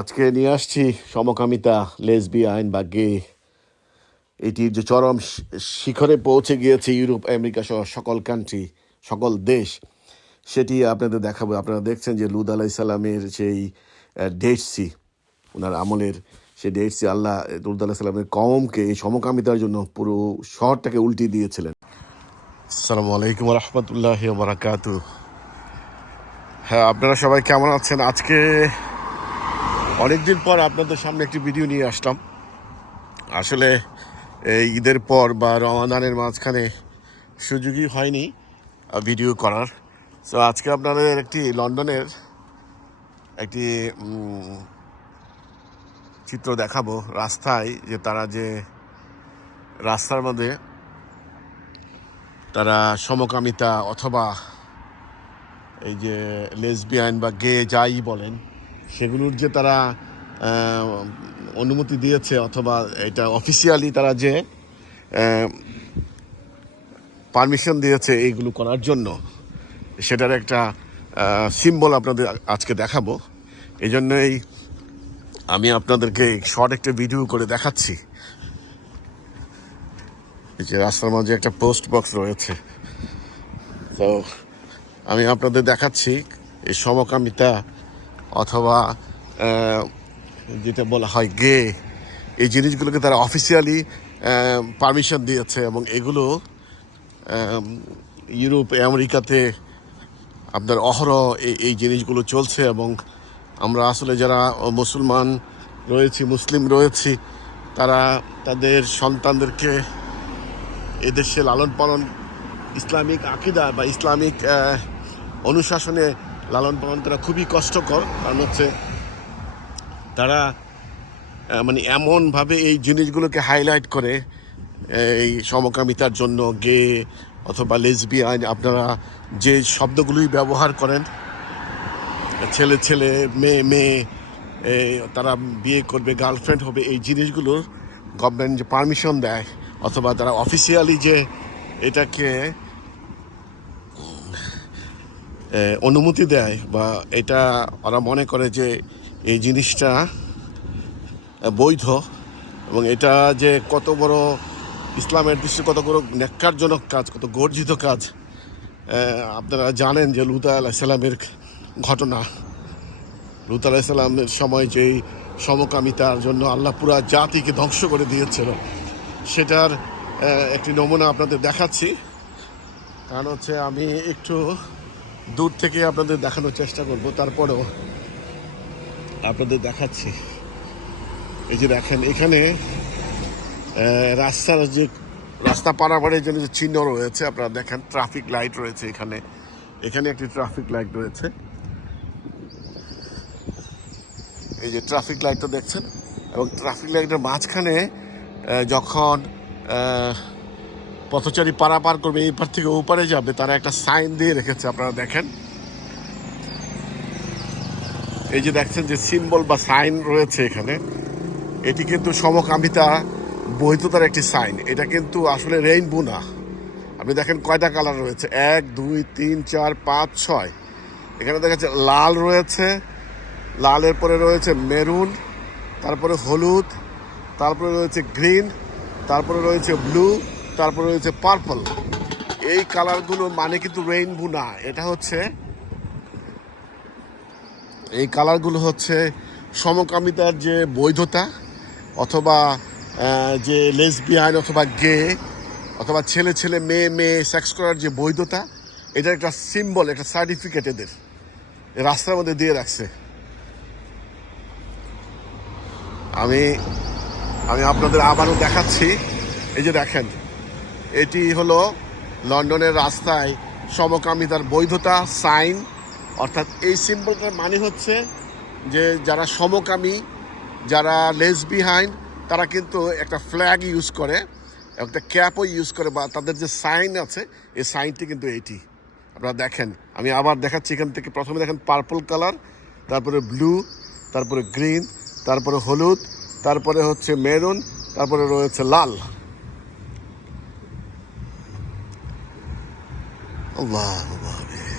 আজকে নিয়ে আসছি সমকামিতা লেসবি আইন বা গে। এটির যে চরম শিখরে পৌঁছে গিয়েছে ইউরোপ, আমেরিকা সহ সকল কান্ট্রি সকল দেশ। সেটি আপনাদের দেখাবো। আপনারা দেখছেন যে লুদ আলাহ ইসলামের সেই ডেটসি ওনার আমলের সেই ডেটসি আল্লাহ লুদ আলাহ ইসলামের কমকে এই সমকামিতার জন্য পুরো শহরটাকে উল্টি দিয়েছিলেন। আসসালামু আলাইকুম রহমতুল্লাহ বারাকাতু হ্যাঁ আপনারা সবাই কেমন আছেন? আজকে অনেকদিন পর আপনাদের সামনে একটি ভিডিও নিয়ে আসলাম। আসলে ঈদের পর বা রমাদানের মাঝখানে সুযোগই হয়নি ভিডিও করার। তো আজকে আপনাদের একটি লন্ডনের একটি চিত্র দেখাবো রাস্তায় যে তারা যে রাস্তার মধ্যে তারা সমকামিতা অথবা এই যে লেসবিয়ান বা গে যাই বলেন সেগুলোর যে তারা অনুমতি দিয়েছে অথবা এটা অফিসিয়ালি তারা যে পারমিশন দিয়েছে এইগুলো করার জন্য, সেটার একটা সিম্বল আপনাদের আজকে দেখাবো। এই জন্যই আমি আপনাদেরকে শর্ট একটা ভিডিও করে দেখাচ্ছি। এই যে রাস্তার মাঝে একটা পোস্ট বক্স রয়েছে। তো আমি আপনাদের দেখাচ্ছি, এই সমকামিতা অথবা যেটা বলা হয় গে, এই জিনিসগুলোকে তারা অফিসিয়ালি পারমিশন দিয়েছে এবং এগুলো ইউরোপ, আমেরিকাতে আপনার অহরহ এই এই জিনিসগুলো চলছে এবং আমরা আসলে যারা মুসলমান রয়েছি, মুসলিম রয়েছি, তারা তাদের সন্তানদেরকে এদেশে লালন পালন ইসলামিক আকিদা বা ইসলামিক অনুশাসনে লালন পালন করা খুবই কষ্টকর। কারণ হচ্ছে তারা মানে এমনভাবে এই জিনিসগুলোকে হাইলাইট করে এই সমকামিতার জন্য গে অথবা লেসবিয়ান আপনারা যে শব্দগুলোই ব্যবহার করেন, ছেলে ছেলে, মেয়ে মেয়ে তারা বিয়ে করবে গার্লফ্রেন্ড হবে, এই জিনিসগুলোর গভর্নমেন্ট যে পারমিশন দেয়, অথবা তারা অফিসিয়ালি যে এটাকে অনুমতি দেয় বা এটা ওরা মনে করে যে এই জিনিসটা বৈধ এবং এটা যে কত বড় ইসলামের দৃষ্টি কত বড় ন্যাক্কারজনক কাজ, কত গর্জিত কাজ আপনারা জানেন যে লুতা আলাহ সাল্লামের ঘটনা। লুত আলাহ সাল্লামের সময় যেই সমকামিতার জন্য আল্লাহ পুরা জাতিকে ধ্বংস করে দিয়েছিল, সেটার একটি নমুনা আপনাদের দেখাচ্ছি। কারণ হচ্ছে আমি একটু দূর থেকে আপনাদের দেখানোর চেষ্টা করব, তারপরেও আপনাদের দেখাচ্ছি। এই যে দেখেন, এখানে রাস্তার যে, রাস্তা পারাপারের জন্য যে চিহ্ন রয়েছে, আপনারা দেখেন ট্রাফিক লাইট রয়েছে এখানে। এখানে একটি ট্রাফিক লাইট রয়েছে। এই যে ট্রাফিক লাইটটা দেখছেন? এবং ট্রাফিক লাইটের মাঝখানে যখন পথচারী পারাপার করবে, এই পার থেকে ওপারে যাবে, তারা একটা সাইন দিয়ে রেখেছে, আপনারা দেখেন। এই যে দেখছেন যে সিম্বল বা সাইন রয়েছে এখানে, এটি কিন্তু সমকামিতা বৈধতার একটি সাইন। এটা কিন্তু আসলে রেইনবো না। আপনি দেখেন কয়টা কালার রয়েছে? এক, দুই, তিন, চার, পাঁচ, ছয়। এখানে দেখা যাচ্ছে লাল রয়েছে, লালের পরে রয়েছে মেরুন, তারপরে হলুদ, তারপরে রয়েছে গ্রিন, তারপরে রয়েছে ব্লু তারপরে রয়েছে পার্পল এই কালারগুলো মানে কিন্তু রেইনবো না, এটা হচ্ছে এই কালারগুলো হচ্ছে সমকামিতার যে বৈধতা অথবা যে লেসবিয়ান অথবা গে অথবা ছেলে ছেলে মেয়ে মেয়ে সেক্স করার যে বৈধতা, এটা একটা সিম্বল একটা সার্টিফিকেট এদের। রাস্তার মধ্যে দিয়ে রাখছে। আমি আমি আপনাদের আবারও দেখাচ্ছি। এই যে দেখেন এটি হলো লন্ডনের রাস্তায় সমকামিতার বৈধতা, সাইন, অর্থাৎ এই সিম্বলটার মানে হচ্ছে যে যারা সমকামী, যারা লেস বিহাইন্ড তারা কিন্তু একটা ফ্ল্যাগ ইউজ করে, একটা ক্যাপও ইউজ করে, বা তাদের যে সাইন আছে, এই সাইনটি কিন্তু এইটি আপনারা দেখেন, আমি আবার দেখাচ্ছি এখান থেকে, প্রথমে দেখেন পার্পল কালার, তারপরে ব্লু, তারপরে গ্রিন, তারপরে হলুদ, তারপরে হচ্ছে মেরুন, তারপরে রয়েছে লাল। Allahu abi.